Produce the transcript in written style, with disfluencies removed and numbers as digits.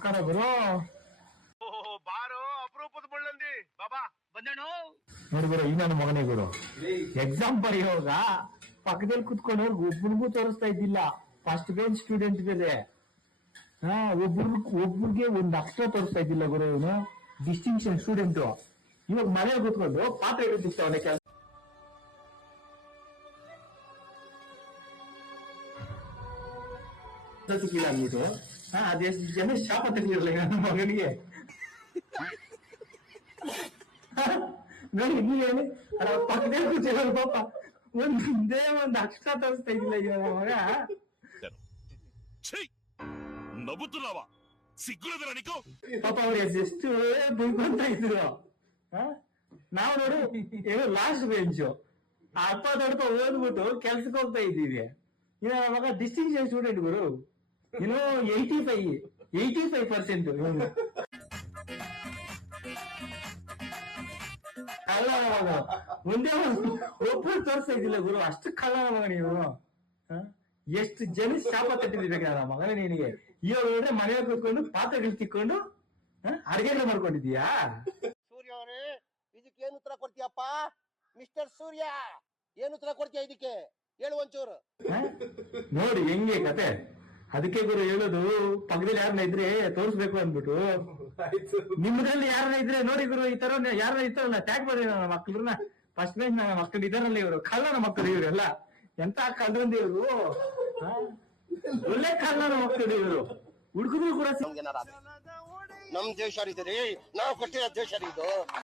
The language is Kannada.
ನಮಸ್ಕಾರ ಗುರು. ಬಾರೋ ಅಪರೂಪದ ಬಳ್ಳಂದಿ ಬಾಬಾ ಬಂದೇನು ನೋಡಿ ಗುರು, ಈ ನನ್ನ ಮಗನೇ ಗುರು. ಎಕ್ಸಾಮ್ ಬರೆಯುವಾಗ ಪಕ್ಕದಲ್ಲಿ ಕುತ್ಕೊಂಡವ್ರಿಗೆ ಒಬ್ಬರಿಗೂ ತೋರಿಸ್ತಾ ಇದ್ದಿಲ್ಲ. ಫಸ್ಟ್ ಬೆಂಚ್ ಸ್ಟೂಡೆಂಟ್ ಬೇರೆ. ಒಬ್ರಿಗೆ ಒಂದ್ ಅಕ್ಷರ ತೋರಿಸ್ತಾ ಇದ್ದಿಲ್ಲ ಗುರು. ಇವನು ಡಿಸ್ಟಿಂಕ್ಷನ್ ಸ್ಟೂಡೆಂಟ್. ಇವಾಗ ಮನೇಲಿ ಕೂತ್ಕೊಂಡು ಪಾತ್ರೆ ಇಡ್ತಿರ್ತಾವನೆ ಕೆಲಸ. ಸಿಕ್ಕಿಲ್ಲ ಅಂದ್ಬಿಟ್ಟು ಅದೆಷ್ಟು ಜನ ಶಾಪ ತೆಗಿರಲ್ಲ ನನ್ನ ಮಗನಿಗೆ. ನೋಡಿ ನೀವೇನು ಅಲ್ಲ ಪಕ್ಕದಲ್ಲಿ ಕೂತಿರೋರು ಪಾಪ ಒಂದೇ ಒಂದ್ ಅಕ್ಷರ ತೋರಿಸ್ತಾ ಇದ್ದಿಲ್ಲ ಈಗ ನನ್ನ ಮಗ. ಪಾಪ ಅವ್ರು ಎಷ್ಟು ಬೈಕೊಂತ ಇದ್ರು. ನಾವು ನೋಡು ಏನೋ ಲಾಸ್ಟ್ ಬೆಂಚು ಅಪ್ಪ ದೊಡ್ಡ ಓದ್ಬಿಟ್ಟು ಕೆಲ್ಸಕ್ಕೆ ಹೋಗ್ತಾ ಇದ್ದೀವಿ. ಇನ್ನ ಮಗ ಡಿಸ್ಟಿಂಕ್ಷನ್ ಸ್ಟೂಡೆಂಟ್ ಗುರು. ಇನ್ನು 85% ಕಳ್ಳ ಮಗ. ಒಂದೇ ಒಬ್ಬರು ತೋರಿಸ್ತಾ ಇದ್ದಿಲ್ಲ ಗುರು. ಅಷ್ಟು ಕಳ್ಳ ಮಗ ನೀವು. ಎಷ್ಟು ಜನ ಶಾಪ ತಟ್ಟಿದ್ಬೇಕಾದ ಮಗನ ನಿನಗೆ. ಇವಾಗ ನೋಡ್ರೆ ಮನೆಯಲ್ಲಿ ಕೂತ್ಕೊಂಡು ಪಾತ್ರೆಗಳು ತಿಕ್ಕೊಂಡು ಅಡಿಗೆ ಮಾಡ್ಕೊಂಡಿದೀಯಾ. ಸೂರ್ಯ ಅವರೇ, ಇದಕ್ಕೆ ಏನು ಉತ್ತರ ಕೊಡ್ತೀಯಪ್ಪ? ಮಿಸ್ಟರ್ ಸೂರ್ಯ, ಏನು ಉತ್ತರ ಕೊಡ್ತೀಯ ಇದಕ್ಕೆ? ಹೇಳು ಒಂಚೂರು. ನೋಡಿ ಹೆಂಗೆ ಕತೆ. ಅದಕ್ಕೆ ಗುರು ಹೇಳೋದು, ಪಕ್ಕದಲ್ಲಿ ಯಾರನ್ನ ಇದ್ರೆ ತೋರಿಸ್ಬೇಕು ಅಂದ್ಬಿಟ್ಟು. ನಿಮ್ದ್ರಲ್ಲಿ ಯಾರನ್ನ ಇದ್ರೆ ನೋಡಿ ಗುರು, ಈ ತರ ಯಾರನ್ನ ಇರ್ತಾರಲ್ಲ ಟ್ಯಾಗ್ ಮಾಡಿ ನನ್ನ ಮಕ್ಳನ್ನ. ಫಸ್ಟ್ ಬೆಂಚ್ ನನ್ನ ಮಕ್ಕಳು ಇದಾರಲ್ಲ, ಇವರು ಕಳ್ಳನ ಮಕ್ಕಳು ಇವರೆಲ್ಲ. ಎಂತ ಕಳ್ಳಂದ ಇವರು, ಒಳ್ಳೆ ಕಳ್ಳನ ಮಕ್ಕಳು ಇವರು. ಹುಡುಗರು ಕೂಡ ನಮ್ ದೇಶ ರೀ, ನಾವು ಕೊಟ್ಟಿರೋ ದೇಶ ಇದು.